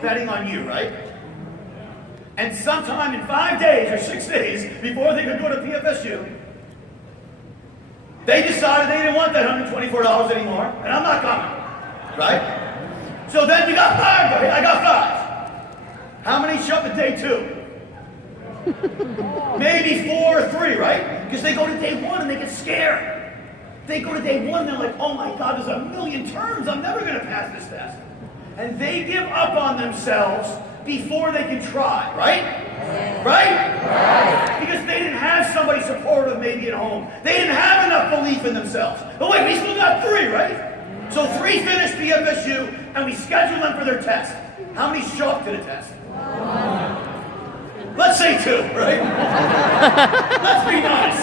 betting on you, right? And sometime in 5 days or 6 days before they could go to PFSU, they decided they didn't want that $124 anymore, and I'm not coming, right? So then you got 5, right? I got 5. How many show up at day 2? Maybe 4 or 3, right? Because they go to day 1 and they get scared. They go to day 1 and they're like, oh my God, there's a million terms. I'm never going to pass this test. And they give up on themselves before they can try, right? Right? Because they didn't have somebody supportive maybe at home. They didn't have enough belief in themselves. But wait, we still got 3, right? So 3 finished PFSU and we schedule them for their test. How many show up to the test? Let's say 2, right? Let's be nice.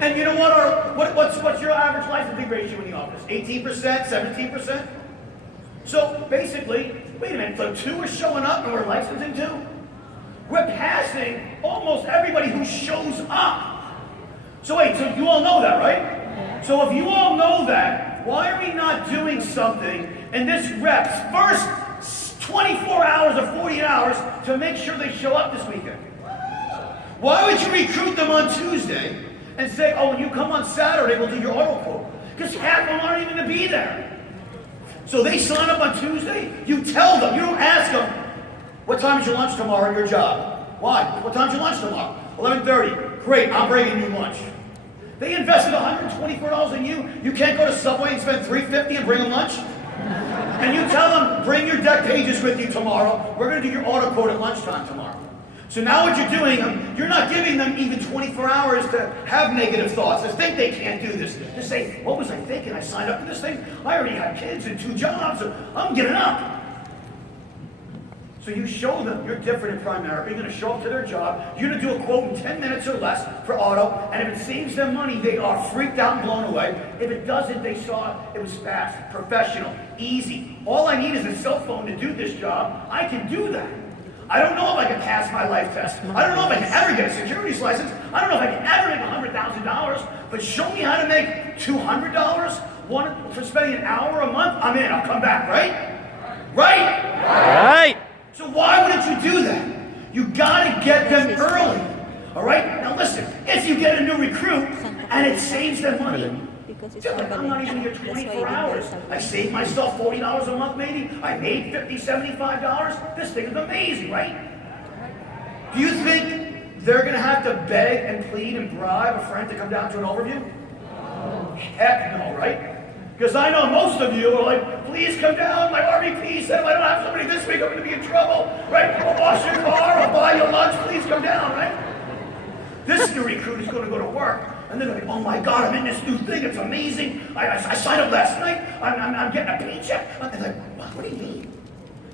And you know what? What's your average licensing ratio in the office? 18%, 17%? So basically, wait a minute, so 2 are showing up and we're licensing 2? We're passing almost everybody who shows up. So wait, so you all know that, right? So if you all know that, why are we not doing something in this rep's first 24 hours or 48 hours to make sure they show up this weekend? Why would you recruit them on Tuesday and say, oh, when you come on Saturday, we'll do your auto quote? Because half of them aren't even going to be there. So they sign up on Tuesday, you tell them, you don't ask them, what time is your lunch tomorrow at your job? Why? What time's your lunch tomorrow? 11:30. Great, I'm bringing you lunch. They invested $124 in you. You can't go to Subway and spend $350 and bring them lunch? And you tell them, bring your deck pages with you tomorrow. We're going to do your auto quote at lunchtime tomorrow. So now what you're doing, you're not giving them even 24 hours to have negative thoughts, to think they can't do this. To say, what was I thinking? I signed up for this thing. I already have kids and 2 jobs. So I'm giving up. So you show them you're different in Primerica. You're going to show up to their job. You're going to do a quote in 10 minutes or less for auto. And if it saves them money, they are freaked out and blown away. If it doesn't, they saw it was fast, professional, easy. All I need is a cell phone to do this job. I can do that. I don't know if I can pass my life test. I don't know if I can ever get a securities license. I don't know if I can ever make $100,000. But show me how to make $200 for spending an hour a month. I'm in. I'll come back, right? Right? So why wouldn't you do that? You got to get them early. All right? Now listen, if you get a new recruit and it saves them money, I'm not even here 24 hours. I saved myself $40 a month maybe. I made $50, $75. This thing is amazing, right? Do you think they're going to have to beg and plead and bribe a friend to come down to an overview? Heck no, right? Because I know most of you are like, please come down. My RVP said if I don't have somebody this week, I'm going to be in trouble. Right? I'll wash your car. I'll buy you lunch. Please come down, right? This new recruit is going to go to work. And they're like, oh my God, I'm in this new thing. It's amazing. I signed up last night. I'm getting a paycheck. And they're like, what do you mean?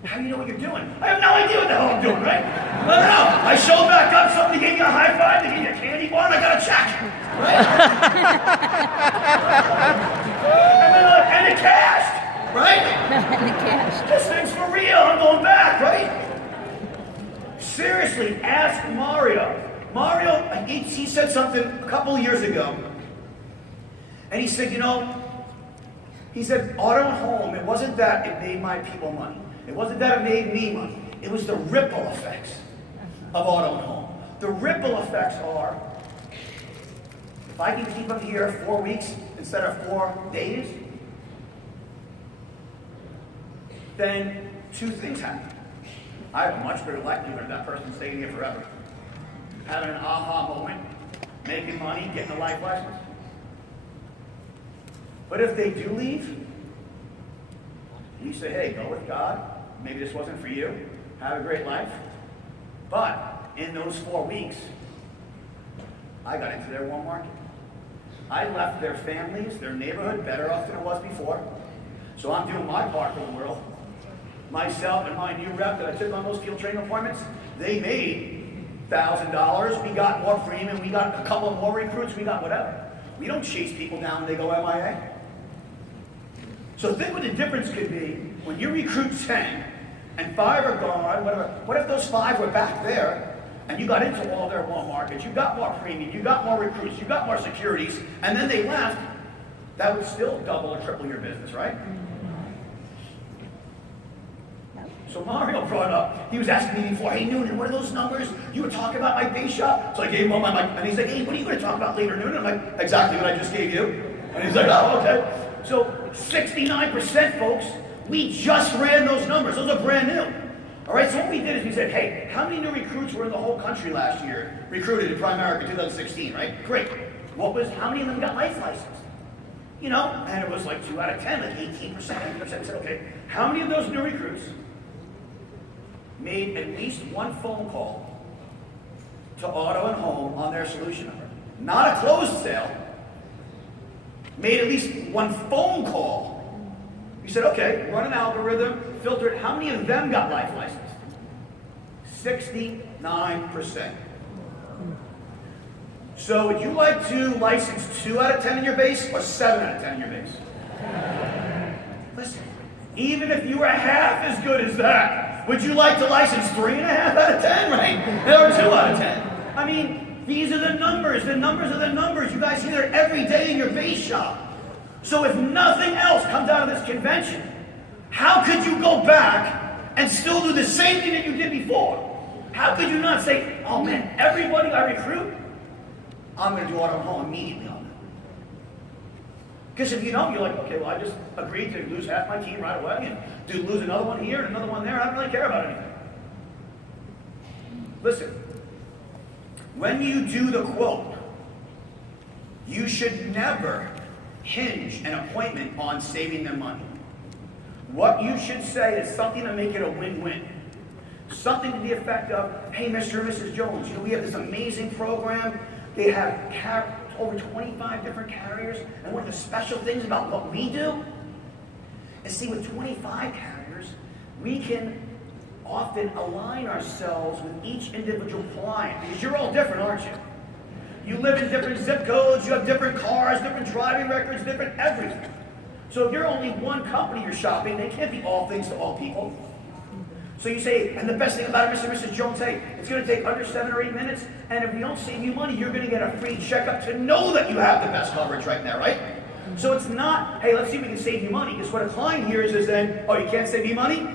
How do you know what you're doing? I have no idea what the hell I'm doing, right? I don't know. I showed back up. Somebody gave me a high five. They gave me a candy bar. And I got a check. Right? And then like, and it cashed. Right? And it cashed. This thing's for real. I'm going back, right? Seriously, ask Mario. Mario, he said something a couple of years ago, and he said, he said, auto and home, it wasn't that it made my people money. It wasn't that it made me money. It was the ripple effects of auto and home. The ripple effects are, if I can keep them here 4 weeks instead of 4 days, then 2 things happen. I have a much better likelihood of that person staying here forever. Having an aha moment, making money, getting a life license. But if they do leave, you say, hey, go with God. Maybe this wasn't for you. Have a great life. But in those 4 weeks, I got into their warm market. I left their families, their neighborhood better off than it was before. So I'm doing my part for the world. Myself and my new rep that I took on those field training appointments, they made $1,000, we got more premium, we got a couple more recruits, we got whatever. We don't chase people down when they go MIA. So think what the difference could be when you recruit 10 and 5 are gone, whatever. What if those 5 were back there and you got into all their warm markets, you got more premium, you got more recruits, you got more securities, and then they left? That would still double or triple your business, right? So Mario brought up, he was asking me before, hey Noonan, what are those numbers? You were talking about my base shop? So I gave him all my, and he's like, hey, what are you going to talk about later, Noonan? I'm like, exactly what I just gave you. And he's like, oh, okay. So 69%, folks, we just ran those numbers. Those are brand new. All right, so what we did is we said, hey, how many new recruits were in the whole country last year recruited in Primerica 2016, right? Great. How many of them got life license? You know, and it was like 2 out of 10, like 18%. I said, okay, how many of those new recruits made at least one phone call to Auto and Home on their solution number? Not a closed sale. Made at least one phone call. We said, okay, run an algorithm, filter it. How many of them got life licensed? 69%. So would you like to license 2 out of 10 in your base or 7 out of 10 in your base? Listen, even if you were half as good as that, would you like to license 3.5 out of 10, right? Or 2 out of 10? I mean, these are the numbers. The numbers are the numbers. You guys hear it every day in your base shop. So if nothing else comes out of this convention, how could you go back and still do the same thing that you did before? How could you not say, oh man, everybody I recruit, I'm going to do Auto and Home immediately on that? Because if you don't, you're like, okay, well, I just agreed to lose half my team right away and lose another one here and another one there. I don't really care about anything. Listen, when you do the quote, you should never hinge an appointment on saving them money. What you should say is something to make it a win-win. Something to the effect of, hey, Mr. and Mrs. Jones, you know, we have this amazing program. They have over 25 different carriers, and one of the special things about what we do is, see, with 25 carriers, we can often align ourselves with each individual client, because you're all different, aren't you? You live in different zip codes, you have different cars, different driving records, different everything. So if you're only one company you're shopping, they can't be all things to all people. So you say, and the best thing about it, Mr. and Mrs. Jones, hey, it's going to take under 7 or 8 minutes, and if we don't save you money, you're going to get a free checkup to know that you have the best coverage right there, right? So it's not, hey, let's see if we can save you money. Because what a client hears is then, oh, you can't save me money?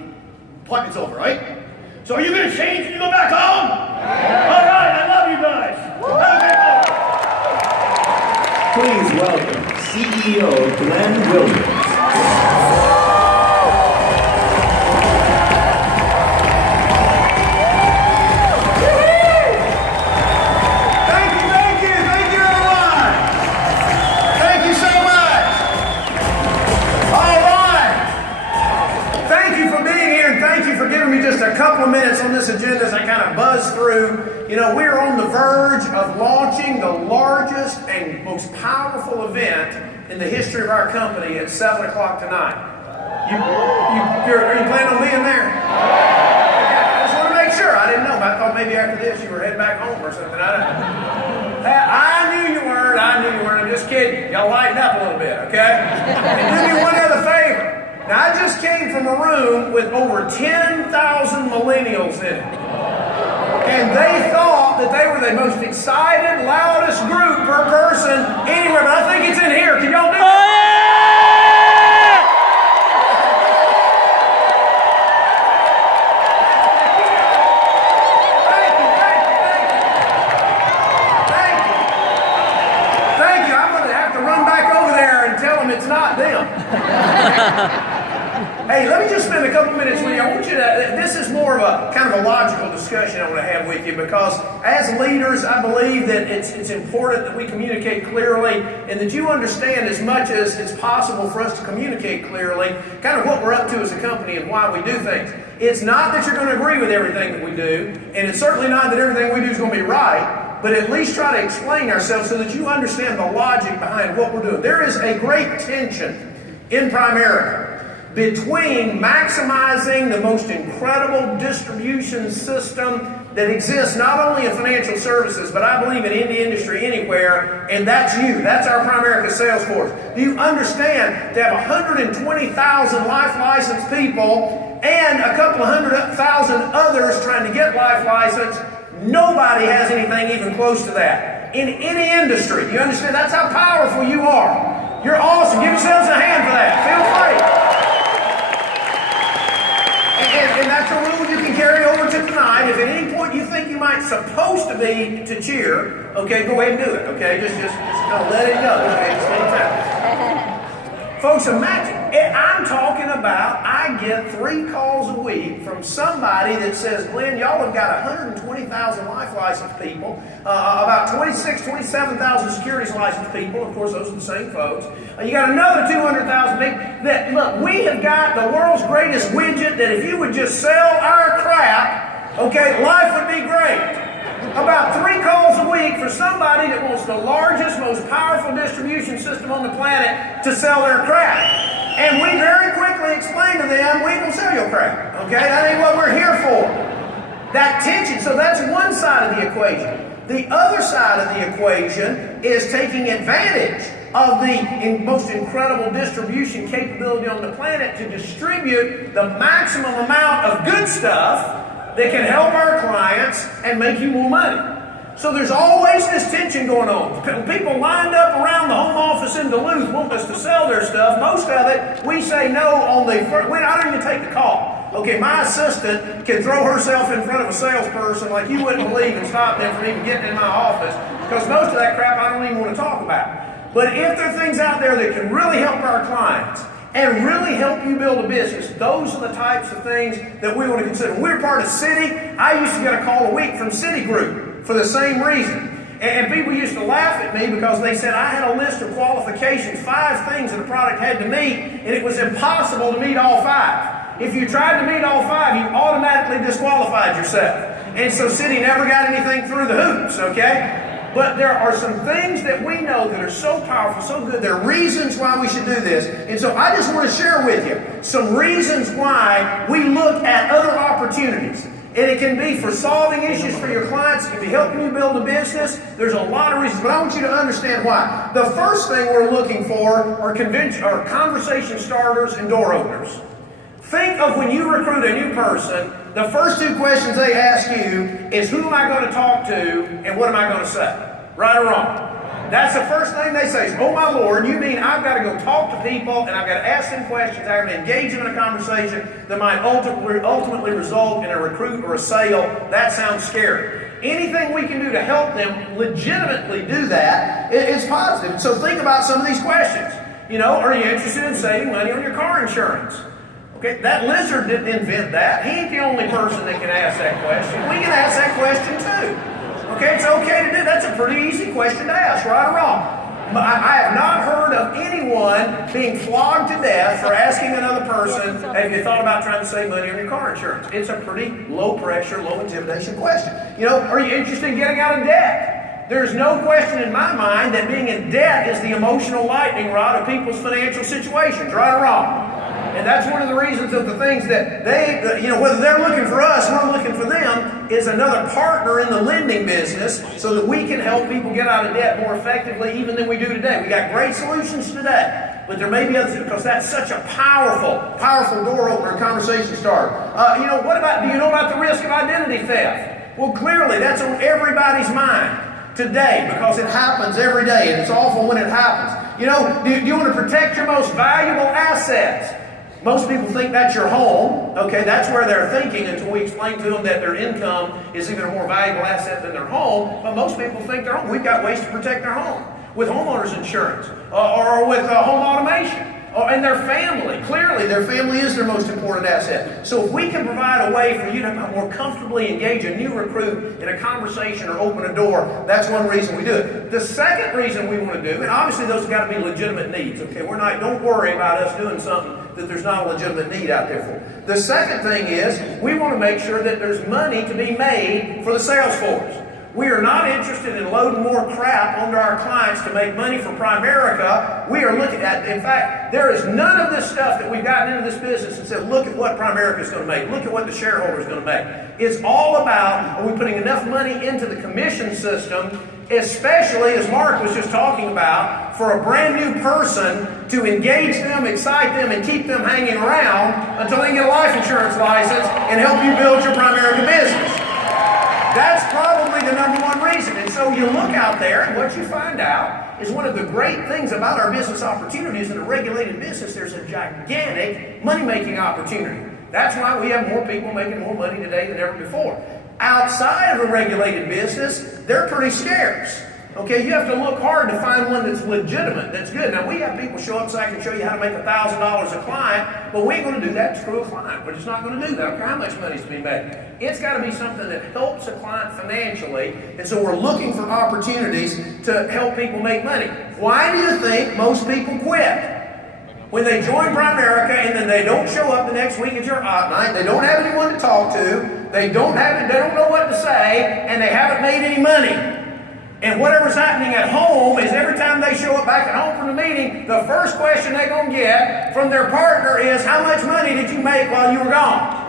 Appointment's over, right? So are you going to change when you go back home? Yeah. All right, I love you guys. Have a great day. Please welcome CEO Glenn Williams. Just a couple of minutes on this agenda as I kind of buzz through. You know, we're on the verge of launching the largest and most powerful event in the history of our company at 7 o'clock tonight. Are you planning on being there? I just want to make sure. I didn't know. I thought maybe after this you were heading back home or something. I knew you weren't. I'm just kidding. Y'all lighten up a little bit, okay? And do me one other favor. Now, I just came from a room with over 10,000 millennials in it. And they thought that they were the most excited, loudest group per person anywhere. But I think it's in here. Can y'all do that? Thank you. I'm going to have to run back over there and tell them it's not them. Hey, let me just spend a couple minutes with you. I want you to, this is more of a kind of a logical discussion I want to have with you, because as leaders, I believe that it's important that we communicate clearly and that you understand as much as it's possible for us to communicate clearly kind of what we're up to as a company and why we do things. It's not that you're going to agree with everything that we do, and it's certainly not that everything we do is going to be right, but at least try to explain ourselves so that you understand the logic behind what we're doing. There is a great tension in Primerica between maximizing the most incredible distribution system that exists not only in financial services, but I believe in any industry anywhere, and that's you. That's our Primerica sales force. Do you understand to have 120,000 life licensed people and a couple of 100,000 others trying to get life license? Nobody has anything even close to that in any industry. You understand? That's how powerful you are. You're awesome. Give yourselves a hand for that. Feel free. And that's into the night. If at any point you think you might supposed to be to cheer, okay, go ahead and do it. Okay, just kind of let it go. Okay, just anytime. Folks, imagine, I'm talking about, I get 3 calls a week from somebody that says, Glenn, y'all have got 120,000 life license people, about 27,000 securities license people. Of course, those are the same folks. You got another 200,000 people that, look, we have got the world's greatest widget that if you would just sell our crap, okay, life would be great. About 3 calls a week for somebody that wants the largest, most powerful distribution system on the planet to sell their crap. And we very quickly explain to them, we don't sell your crap. Okay? That ain't what we're here for. That tension. So that's one side of the equation. The other side of the equation is taking advantage of the most incredible distribution capability on the planet to distribute the maximum amount of good stuff that can help our clients and make you more money. So there's always this tension going on. People lined up around the home office in Duluth want us to sell their stuff. Most of it, we say no on the first. I don't even take the call. Okay, my assistant can throw herself in front of a salesperson like you wouldn't believe and stop them from even getting in my office, because most of that crap I don't even want to talk about. But if there are things out there that can really help our clients and really help you build a business, those are the types of things that we want to consider. We're part of Citi. I used to get a call a week from Citigroup for the same reason. And people used to laugh at me because they said I had a list of qualifications, 5 things that a product had to meet, and it was impossible to meet all 5. If you tried to meet all 5, you automatically disqualified yourself. And so Citi never got anything through the hoops, okay? But there are some things that we know that are so powerful, so good. There are reasons why we should do this. And so I just want to share with you some reasons why we look at other opportunities. And it can be for solving issues for your clients. It can be helping you build a business. There's a lot of reasons, but I want you to understand why. The first thing we're looking for are conversation starters and door openers. Think of when you recruit a new person, the first 2 questions they ask you is, who am I going to talk to and what am I going to say? Right or wrong? That's the first thing they say is, oh my Lord, you mean I've got to go talk to people and I've got to ask them questions, I have to engage them in a conversation that might ultimately result in a recruit or a sale. That sounds scary. Anything we can do to help them legitimately do that is positive. So think about some of these questions. You know, are you interested in saving money on your car insurance? Okay, that lizard didn't invent that. He ain't the only person that can ask that question. We can ask that question too. Okay, it's okay to do. That's a pretty easy question to ask, right or wrong? I have not heard of anyone being flogged to death for asking another person, have you thought about trying to save money on your car insurance? It's a pretty low pressure, low intimidation question. You know, are you interested in getting out of debt? There's no question in my mind that being in debt is the emotional lightning rod of people's financial situations, right or wrong? And that's one of the reasons of the things that whether they're looking for us, we're looking for them, is another partner in the lending business so that we can help people get out of debt more effectively even than we do today. We got great solutions today, but there may be others, because that's such a powerful door opener, conversation starter. Do you know about the risk of identity theft? Well, clearly that's on everybody's mind today, because it happens every day and it's awful when it happens. You know, do you want to protect your most valuable assets? Most people think that's your home. Okay, that's where they're thinking until we explain to them that their income is even a more valuable asset than their home. But most people think their home. We've got ways to protect their home with homeowners insurance or with home automation. And their family. Clearly, their family is their most important asset. So if we can provide a way for you to more comfortably engage a new recruit in a conversation or open a door, that's one reason we do it. The second reason we want to do, and obviously those have got to be legitimate needs, okay? Don't worry about us doing something that there's not a legitimate need out there for. The second thing is, we want to make sure that there's money to be made for the sales force. We are not interested in loading more crap onto our clients to make money for Primerica. We are looking at, in fact, there is none of this stuff that we've gotten into this business and said, look at what Primerica is going to make. Look at what the shareholder is going to make. It's all about, are we putting enough money into the commission system, especially, as Mark was just talking about, for a brand new person to engage them, excite them, and keep them hanging around until they get a life insurance license and help you build your Primerica business. That's probably the number one reason. And so you look out there, and what you find out is one of the great things about our business opportunities in a regulated business, there's a gigantic money-making opportunity. That's why we have more people making more money today than ever before. Outside of a regulated business, they're pretty scarce. Okay, you have to look hard to find one that's legitimate, that's good. Now, we have people show up so I can show you how to make $1,000 a client, but we ain't going to do that to screw a client. We're just not going to do that. I don't care how much money's to be made. It's got to be something that helps a client financially, and so we're looking for opportunities to help people make money. Why do you think most people quit? When they join Primerica and then they don't show up the next week at your op night, they don't have anyone to talk to, they don't know what to say, and they haven't made any money. And whatever's happening at home is every time they show up back at home from the meeting, the first question they're going to get from their partner is, how much money did you make while you were gone?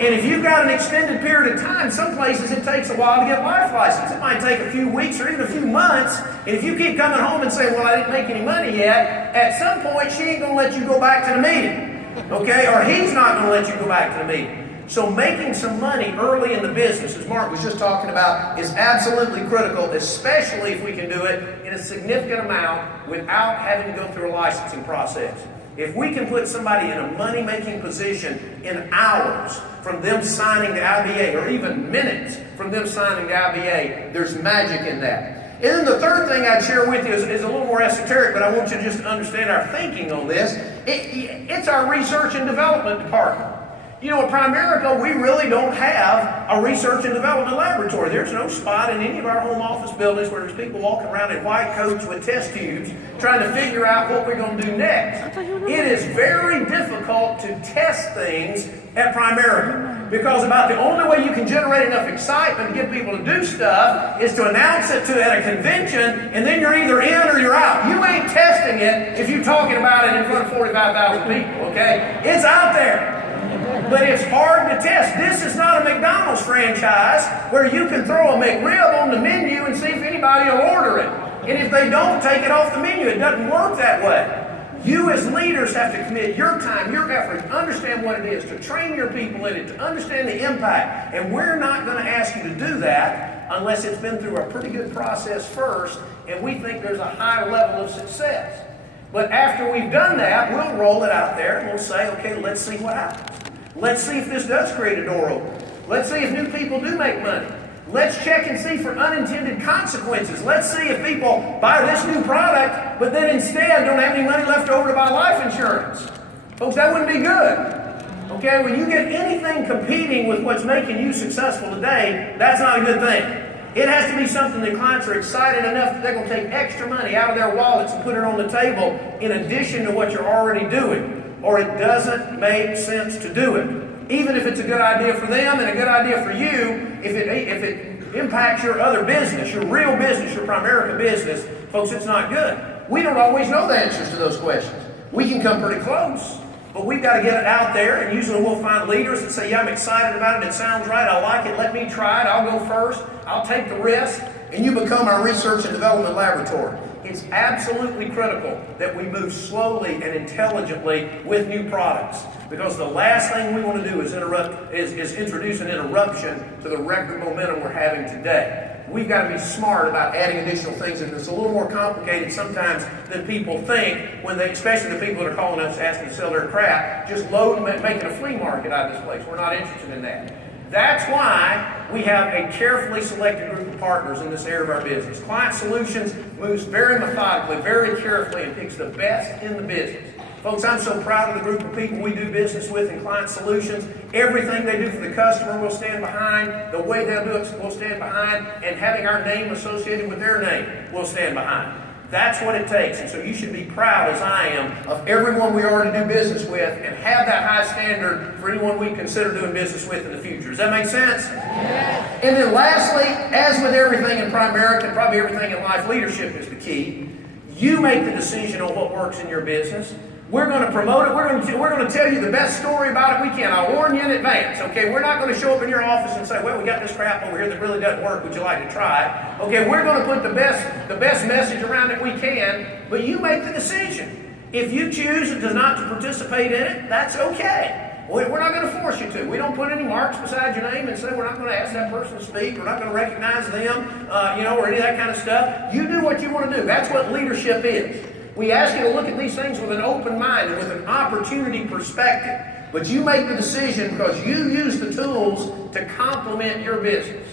And if you've got an extended period of time, some places it takes a while to get a life license. It might take a few weeks or even a few months. And if you keep coming home and saying, well, I didn't make any money yet, at some point she ain't going to let you go back to the meeting. Okay? Or he's not going to let you go back to the meeting. So making some money early in the business, as Mark was just talking about, is absolutely critical, especially if we can do it in a significant amount without having to go through a licensing process. If we can put somebody in a money-making position in hours from them signing the IBA, or even minutes from them signing the IBA, there's magic in that. And then the third thing I'd share with you is a little more esoteric, but I want you to just understand our thinking on this. It's our research and development department. You know, at Primerica, we really don't have a research and development laboratory. There's no spot in any of our home office buildings where there's people walking around in white coats with test tubes trying to figure out what we're going to do next. It is very difficult to test things at Primerica because about the only way you can generate enough excitement to get people to do stuff is to announce it at a convention, and then you're either in or you're out. You ain't testing it if you're talking about it in front of 45,000 people, okay? It's out there. But it's hard to test. This is not a McDonald's franchise where you can throw a McRib on the menu and see if anybody will order it. And if they don't, take it off the menu. It doesn't work that way. You as leaders have to commit your time, your effort, to understand what it is, to train your people in it, to understand the impact. And we're not going to ask you to do that unless it's been through a pretty good process first and we think there's a high level of success. But after we've done that, we'll roll it out there and we'll say, okay, let's see what happens. Let's see if this does create a door open. Let's see if new people do make money. Let's check and see for unintended consequences. Let's see if people buy this new product, but then instead don't have any money left over to buy life insurance. Folks, that wouldn't be good. Okay, when you get anything competing with what's making you successful today, that's not a good thing. It has to be something that clients are excited enough that they're going to take extra money out of their wallets and put it on the table in addition to what you're already doing. Or it doesn't make sense to do it. Even if it's a good idea for them and a good idea for you, if it impacts your other business, your real business, your Primerica business, folks, it's not good. We don't always know the answers to those questions. We can come pretty close, but we've got to get it out there, and usually we'll find leaders that say, yeah, I'm excited about it, it sounds right, I like it, let me try it, I'll go first, I'll take the risk, and you become our research and development laboratory. It's absolutely critical that we move slowly and intelligently with new products, because the last thing we want to do is introduce an interruption to the record momentum we're having today. We've got to be smart about adding additional things, and it's a little more complicated sometimes than people think when they, especially the people that are calling us asking to sell their crap, just load and making a flea market out of this place. We're not interested in that. That's why we have a carefully selected group of partners in this area of our business. Client Solutions moves very methodically, very carefully, and picks the best in the business. Folks, I'm so proud of the group of people we do business with in Client Solutions. Everything they do for the customer we'll stand behind. The way they'll do it we'll stand behind. And having our name associated with their name we'll stand behind. That's what it takes. And so you should be proud, as I am, of everyone we already do business with and have that high standard for anyone we consider doing business with in the future. Does that make sense? Yes. And then lastly, as with everything in Primerica and probably everything in life, leadership is the key. You make the decision on what works in your business. We're going to promote it. We're going to tell you the best story about it we can. I'll warn you in advance, okay? We're not going to show up in your office and say, well, we got this crap over here that really doesn't work. Would you like to try it? Okay, we're going to put the best message around that we can, but you make the decision. If you choose not to participate in it, that's okay. We're not going to force you to. We don't put any marks beside your name and say we're not going to ask that person to speak. We're not going to recognize them, or any of that kind of stuff. You do what you want to do. That's what leadership is. We ask you to look at these things with an open mind and with an opportunity perspective. But you make the decision because you use the tools to complement your business.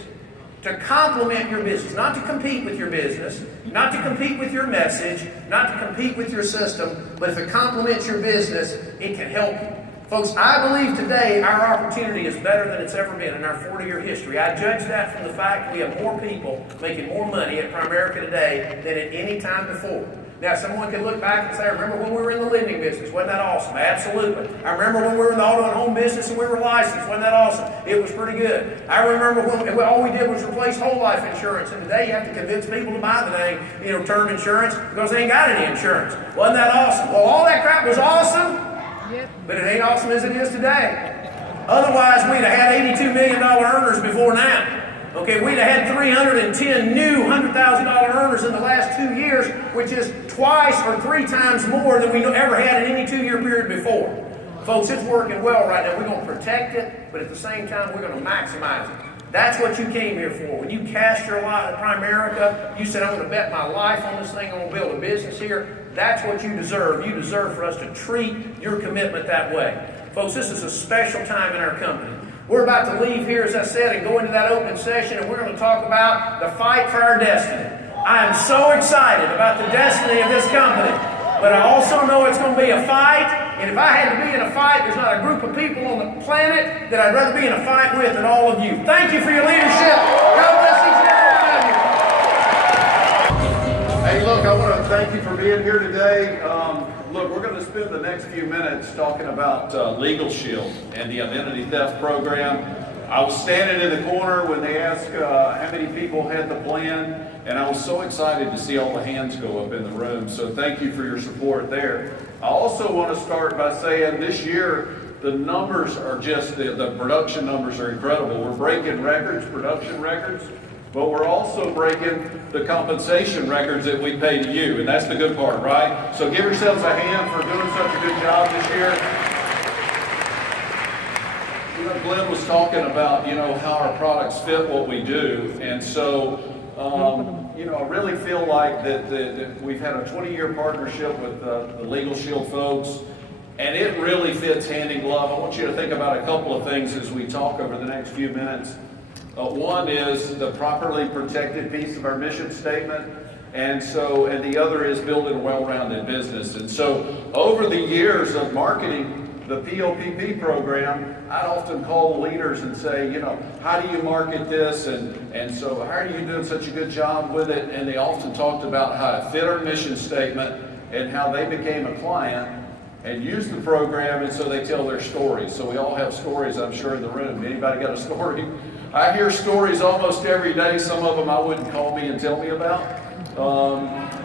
To complement your business, not to compete with your business, not to compete with your message, not to compete with your system, but if it complements your business, it can help you. Folks, I believe today our opportunity is better than it's ever been in our 40-year history. I judge that from the fact that we have more people making more money at Primerica today than at any time before. Now, someone can look back and say, I remember when we were in the lending business. Wasn't that awesome? Absolutely. I remember when we were in the auto and home business and we were licensed. Wasn't that awesome? It was pretty good. I remember when all we did was replace whole life insurance. And today you have to convince people to buy the dang, term insurance because they ain't got any insurance. Wasn't that awesome? Well, all that crap was awesome, but it ain't awesome as it is today. Otherwise, we'd have had $82 million earners before now. Okay, we'd have had 310 new $100,000 earners in the last 2 years, which is twice or 3 times more than we ever had in any 2-year period before. Folks, it's working well right now. We're going to protect it, but at the same time, we're going to maximize it. That's what you came here for. When you cast your lot at Primerica, you said, I'm going to bet my life on this thing. I'm going to build a business here. That's what you deserve. You deserve for us to treat your commitment that way. Folks, this is a special time in our company. We're about to leave here, as I said, and go into that open session, and we're going to talk about the fight for our destiny. I am so excited about the destiny of this company, but I also know it's going to be a fight, and if I had to be in a fight, there's not a group of people on the planet that I'd rather be in a fight with than all of you. Thank you for your leadership. God bless each and every one of you. Hey, look, I want to thank you for being here today. Look, we're going to spend the next few minutes talking about Legal Shield and the identity theft program. I was standing in the corner when they asked how many people had the plan, and I was so excited to see all the hands go up in the room. So thank you for your support there. I also want to start by saying this year, the numbers are just, the production numbers are incredible. We're breaking records, production records, but we're also breaking the compensation records that we pay to you, and that's the good part, right? So give yourselves a hand for doing such a good job this year. Glenn was talking about, how our products fit what we do, and so, I really feel like that we've had a 20-year partnership with the Legal Shield folks, and it really fits hand in glove. I want you to think about a couple of things as we talk over the next few minutes. One is the properly protected piece of our mission statement, and the other is building a well-rounded business. And so over the years of marketing the POPP program, I'd often call leaders and say, how do you market this? And so how are you doing such a good job with it? And they often talked about how it fit our mission statement and how they became a client and used the program, and so they tell their stories. So we all have stories, I'm sure, in the room. Anybody got a story? I hear stories almost every day. Some of them I wouldn't call me and tell me about.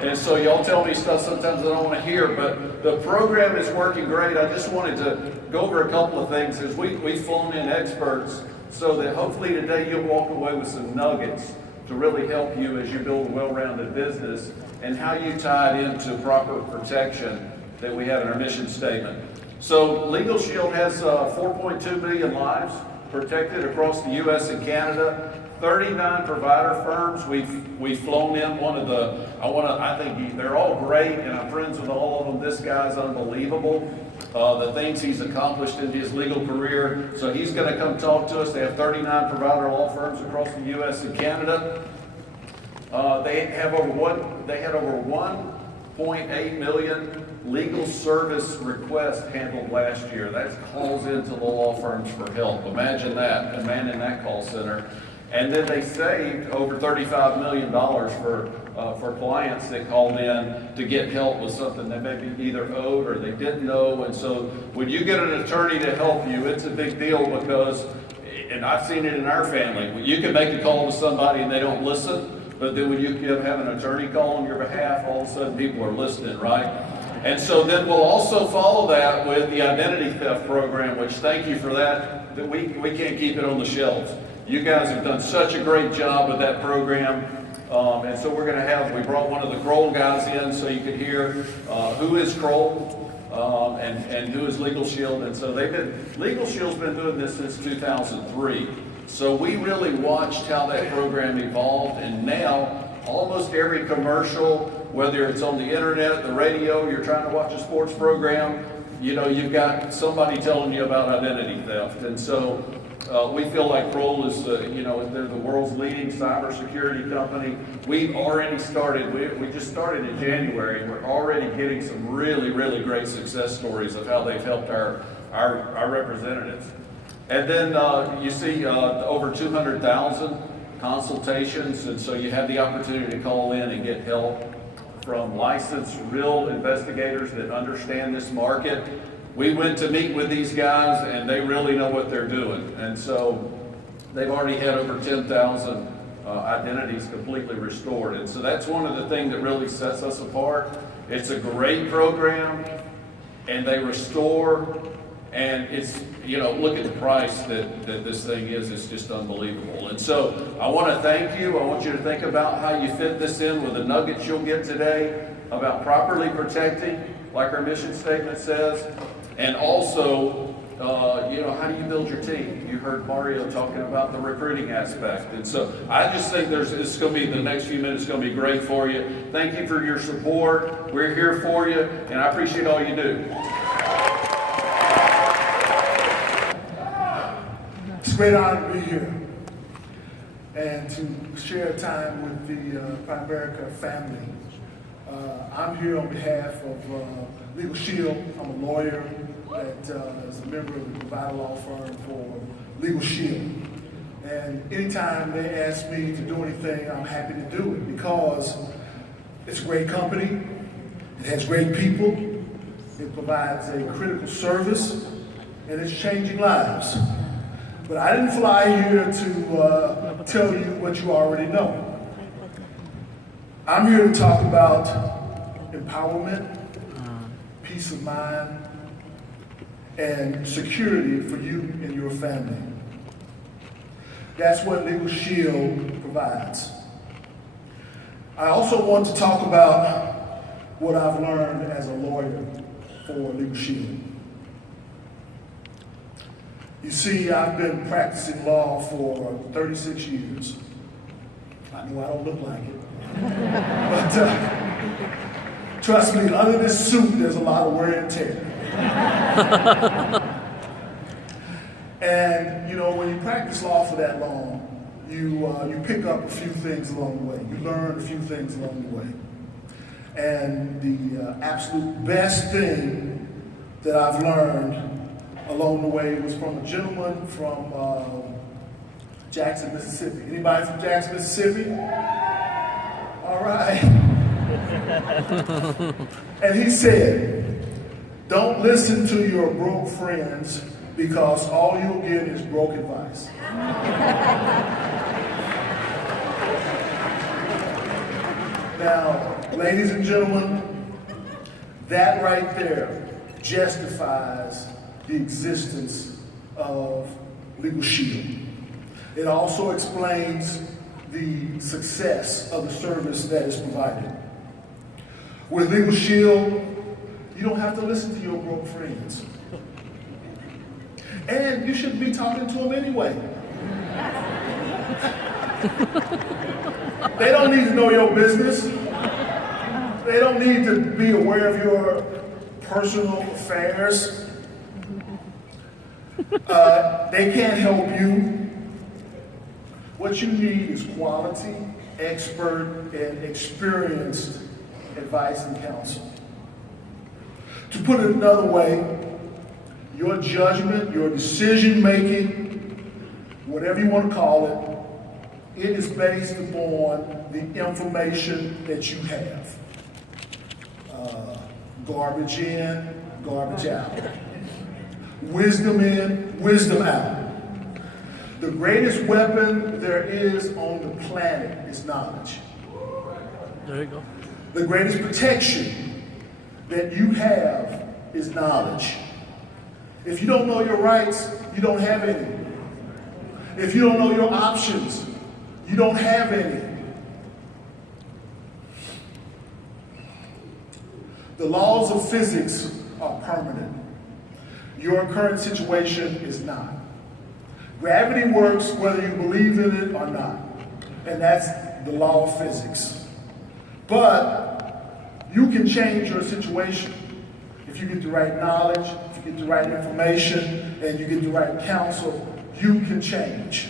And so y'all tell me stuff sometimes I don't want to hear, but the program is working great. I just wanted to go over a couple of things as we've flown in experts so that hopefully today you'll walk away with some nuggets to really help you as you build a well-rounded business and how you tie it into proper protection that we have in our mission statement. So Legal Shield has 4.2 million lives protected across the U.S. and Canada. 39 provider firms. We've flown in one of the, I think they're all great, and I'm friends with all of them. This guy's unbelievable. The things he's accomplished in his legal career. So he's going to come talk to us. They have 39 provider law firms across the U.S. and Canada. They had over 1.8 million legal service requests handled last year. That calls into the law firms for help. Imagine that, a man in that call center. And then they saved over $35 million for clients that called in to get help with something they maybe either owed or they didn't know. And so when you get an attorney to help you, it's a big deal because, and I've seen it in our family, you can make a call to somebody and they don't listen, but then when you have an attorney call on your behalf, all of a sudden people are listening, right? And so then we'll also follow that with the identity theft program, which thank you for that, but we can't keep it on the shelves. You guys have done such a great job with that program. And so we're going to we brought one of the Kroll guys in so you could hear who is Kroll and who is Legal Shield. And so Legal Shield's been doing this since 2003. So we really watched how that program evolved, and now almost every commercial, whether it's on the internet, the radio, you're trying to watch a sports program, you know, you've got somebody telling you about identity theft. And so we feel like Kroll is, you know, they're the world's leading cybersecurity company. We've already started, we just started in January, and we're already getting some really, really great success stories of how they've helped our representatives. And then you see over 200,000 consultations, and so you have the opportunity to call in and get help from licensed, real investigators that understand this market. We went to meet with these guys, and they really know what they're doing. And so they've already had over 10,000 identities completely restored. And so that's one of the things that really sets us apart. It's a great program, and they restore, and it's, you know, look at the price that this thing is. It's just unbelievable. And so I want to thank you. I want you to think about how you fit this in with the nuggets you'll get today about properly protecting, like our mission statement says, and also, you know, how do you build your team? You heard Mario talking about the recruiting aspect. And so I just think it's going to be, the next few minutes going to be great for you. Thank you for your support. We're here for you, and I appreciate all you do. It's a great honor to be here and to share time with the Primerica family. I'm here on behalf of Legal Shield. I'm a lawyer that is a member of the provider law firm for Legal Shield. And anytime they ask me to do anything, I'm happy to do it because it's a great company, it has great people, it provides a critical service, and it's changing lives. But I didn't fly here to tell you what you already know. I'm here to talk about empowerment, peace of mind, and security for you and your family. That's what Legal Shield provides. I also want to talk about what I've learned as a lawyer for Legal Shield. You see, I've been practicing law for 36 years. I know I don't look like it. But trust me, under this suit, there's a lot of wear and tear. And, you know, when you practice law for that long, you pick up a few things along the way. You learn a few things along the way. And the absolute best thing that I've learned along the way was from a gentleman from Jackson, Mississippi. Anybody from Jackson, Mississippi? All right. And he said, don't listen to your broke friends because all you'll get is broke advice. Now, ladies and gentlemen, that right there justifies the existence of Legal Shield. It also explains the success of the service that is provided. With Legal Shield, you don't have to listen to your broke friends. And you shouldn't be talking to them anyway. They don't need to know your business. They don't need to be aware of your personal affairs. They can't help you. What you need is quality, expert, and experienced advice and counsel. To put it another way, your judgment, your decision making, whatever you want to call it, it is based upon the information that you have. Garbage in, garbage out. Wisdom in, wisdom out. The greatest weapon there is on the planet is knowledge. There you go. The greatest protection that you have is knowledge. If you don't know your rights, you don't have any. If you don't know your options, you don't have any. The laws of physics are permanent. Your current situation is not. Gravity works whether you believe in it or not. And that's the law of physics. But you can change your situation. if you get the right knowledge, if you get the right information, and you get the right counsel, you can change.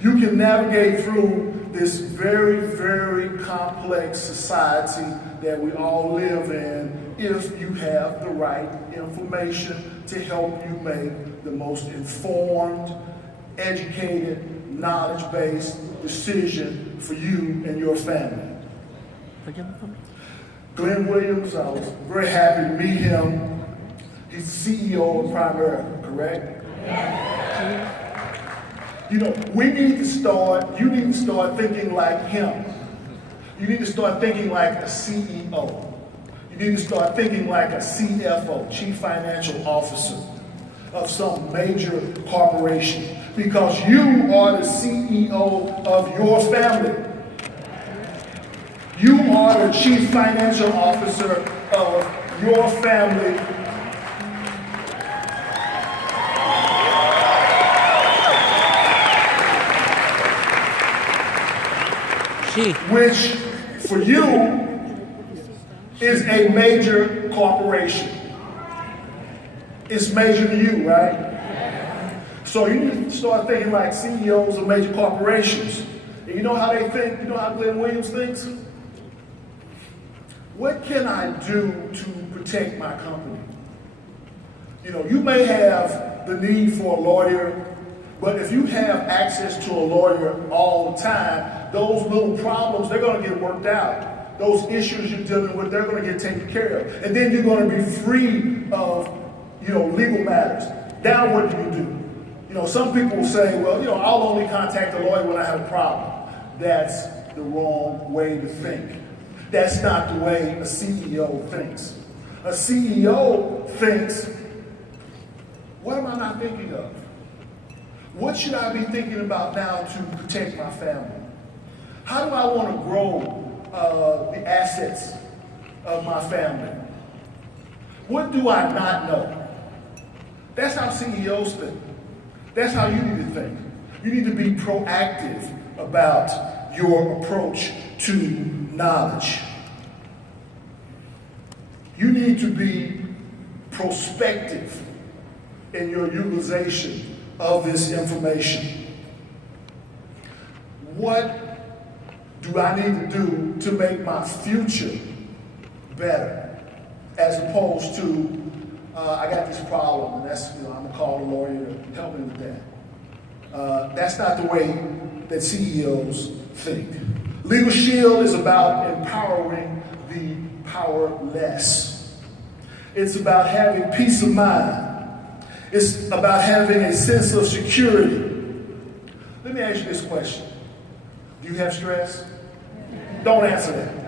You can navigate through this very, very complex society that we all live in if you have the right information to help you make the most informed, educated, knowledge-based decision for you and your family. Glenn Williams, I was very happy to meet him. He's the CEO of Primerica, correct? You know, you need to start thinking like him. You need to start thinking like a CEO. You need to start thinking like a CFO, Chief Financial Officer of some major corporation, because you are the CEO of your family. You are the Chief Financial Officer of your family. Which, for you, is a major corporation. It's major to you, right? So you need to start thinking like CEOs of major corporations. And you know how they think? You know how Glenn Williams thinks? What can I do to protect my company? You know, you may have the need for a lawyer, but if you have access to a lawyer all the time, those little problems, they're going to get worked out. Those issues you're dealing with, they're going to get taken care of. And then you're going to be free of, legal matters. Now what do? Some people will say, well, I'll only contact a lawyer when I have a problem. That's the wrong way to think. That's not the way a CEO thinks. A CEO thinks, what am I not thinking of? What should I be thinking about now to protect my family? How do I want to grow the assets of my family? What do I not know? That's how CEOs think. That's how you need to think. You need to be proactive about your approach to knowledge. You need to be prospective in your utilization of this information. What do I need to do to make my future better? As opposed to, I got this problem, and that's, I'm gonna call a lawyer to help me with that. That's not the way that CEOs think. Legal Shield is about empowering the powerless. It's about having peace of mind. It's about having a sense of security. Let me ask you this question. Do you have stress? Don't answer that.